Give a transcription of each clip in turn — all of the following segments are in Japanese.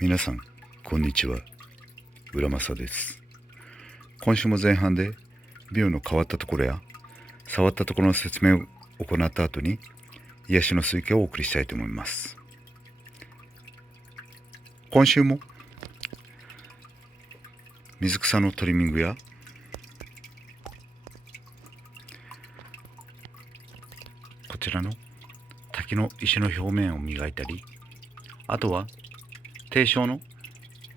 皆さんこんにちは、浦正です。今週も前半でビューの変わったところや触ったところの説明を行った後に癒しの水気をお送りしたいと思います。今週も水草のトリミングやこちらの滝の石の表面を磨いたり、あとは低床の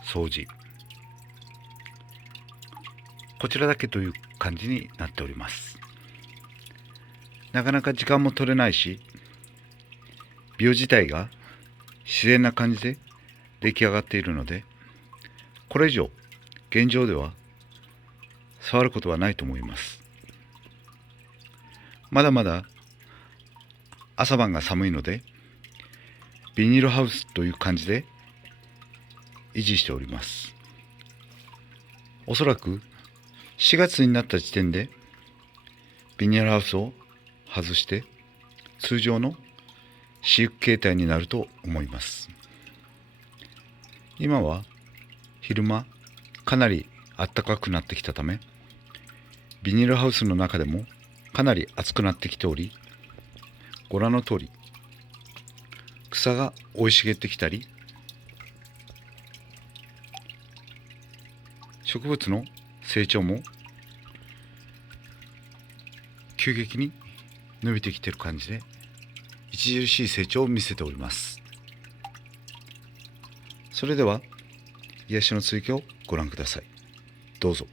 掃除、こちらだけという感じになっております。なかなか時間も取れないし、美容自体が自然な感じで出来上がっているので、これ以上現状では触ることはないと思います。まだまだ朝晩が寒いのでビニールハウスという感じで維持しております。おそらく4月になった時点でビニールハウスを外して通常の飼育形態になると思います。今は昼間かなり暖かくなってきたため、ビニールハウスの中でもかなり暑くなってきており、ご覧の通り草が生い茂ってきたり、植物の成長も急激に伸びてきている感じで著しい成長を見せております。それでは癒しの追記をご覧ください。どうぞ。